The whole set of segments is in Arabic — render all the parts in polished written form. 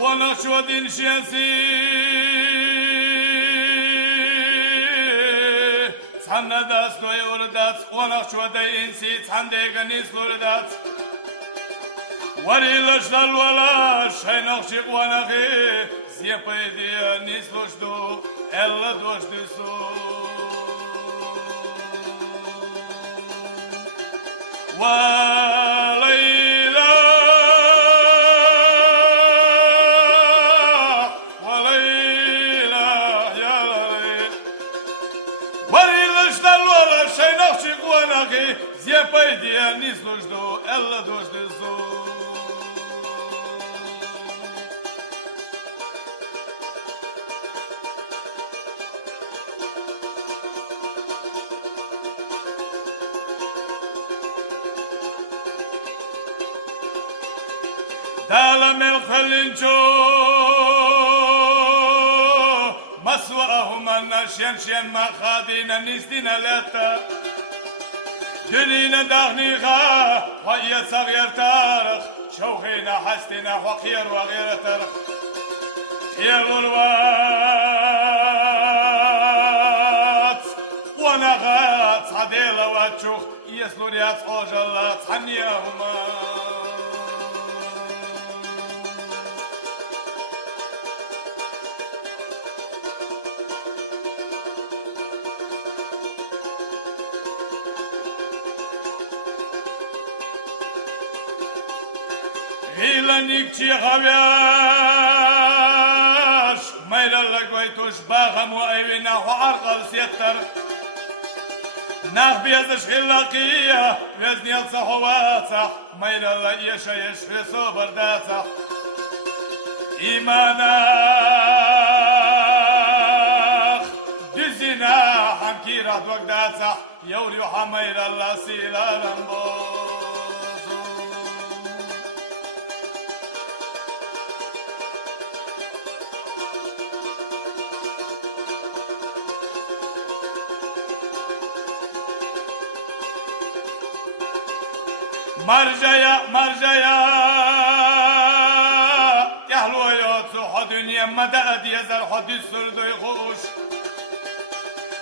ونشود شياسي تحنا داس دوي وردات ونشود إنسي تحنديق نيس وردات وري لشلال ولا شي نخشق ونخي زيبي دي نيس لشدو إلا دوش دسو وليلى وليلى يا ليل وري لشلال ولا شي نخشق ونخي زيبي دي نيس لشدو إلا دوش دسو دالم الخلنجو مسوأهما النشين شين ما خادين نستين لتا جنين دغنيغا وهي صغير تارخ شوخينا حستنا وخير وغير تارخ خير الوات ونغات عديلة واتشوخ يسلو رياض حوج الله تحنيهما غيلانيك تي غبياش ميلا لقويتوش باغم وأيوينا وعرقل سيتر ناخ بيزش خلاقية بيزني الصحواتح ميلا لقيش يشفي صبر داتح إيماناخ دزينا حنكيرا دوك داتح يوري وحميلا الله سيلا لنبو مرجيا مرجيا يحلو يوتسو حدنيا مدأت يزر حد السرد يخوش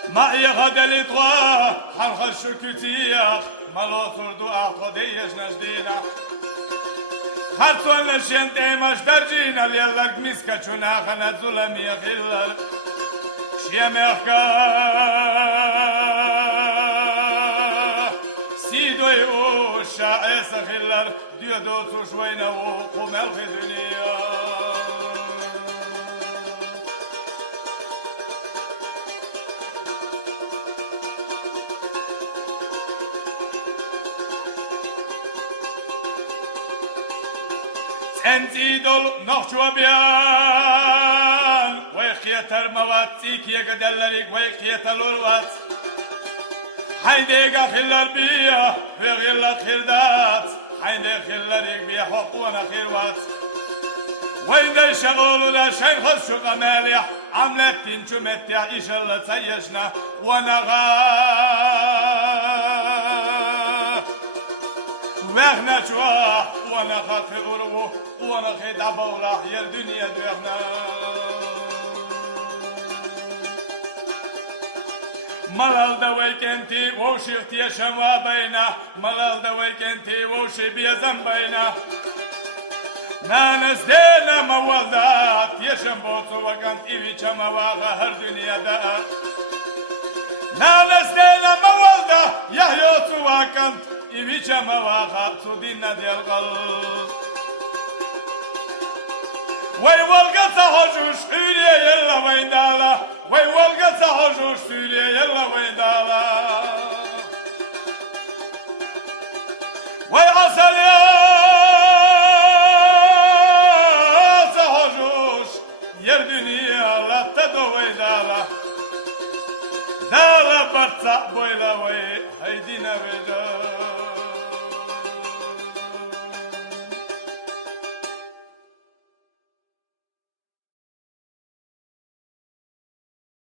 ما يغد الإطواء حنخش كتيا ملو سردو أعطديش نجدينا خلصون لشين تيمش درجينا ليلك مسكة شناخنا ظلم يخلر شيم يخكار سيدو يوش شاعس خلر ديو دوتو شوينا وقوم الخدنيا انزيدل نخشو بيان ويخيتر مواتيك يقدلريك ويخيتر الوات حيديك خلر بيا ويغلق خردات حيديك خلريك بيا حقونا خيروات وين شغول لا شيء خشو غماليح عملت تنشو متيا إيش الله تسيشنا ونغا وإحنا شوا ونخا في أروه ونخي دبولا يا الدنيا دوحنا ملال دويك انتي ووشي اختيشا ما بينا ملال دويك انتي ووشي بيزن بينا نانس دينا مولدات يشن بوتو وقنت إيويشا مواغا هر دنيا دا نانس دينا مولدا يهيوتو وقنت إيويشا مواغا تودينا دي القلب وي والقا تهجوش حولي يلا وين دالا وي والقا تهجوش حولي يلا وين دالا وي عسل يا تهجوش يا الدنيا لا تدوي دالا دالا برتع بويلا وي هيدينا بجا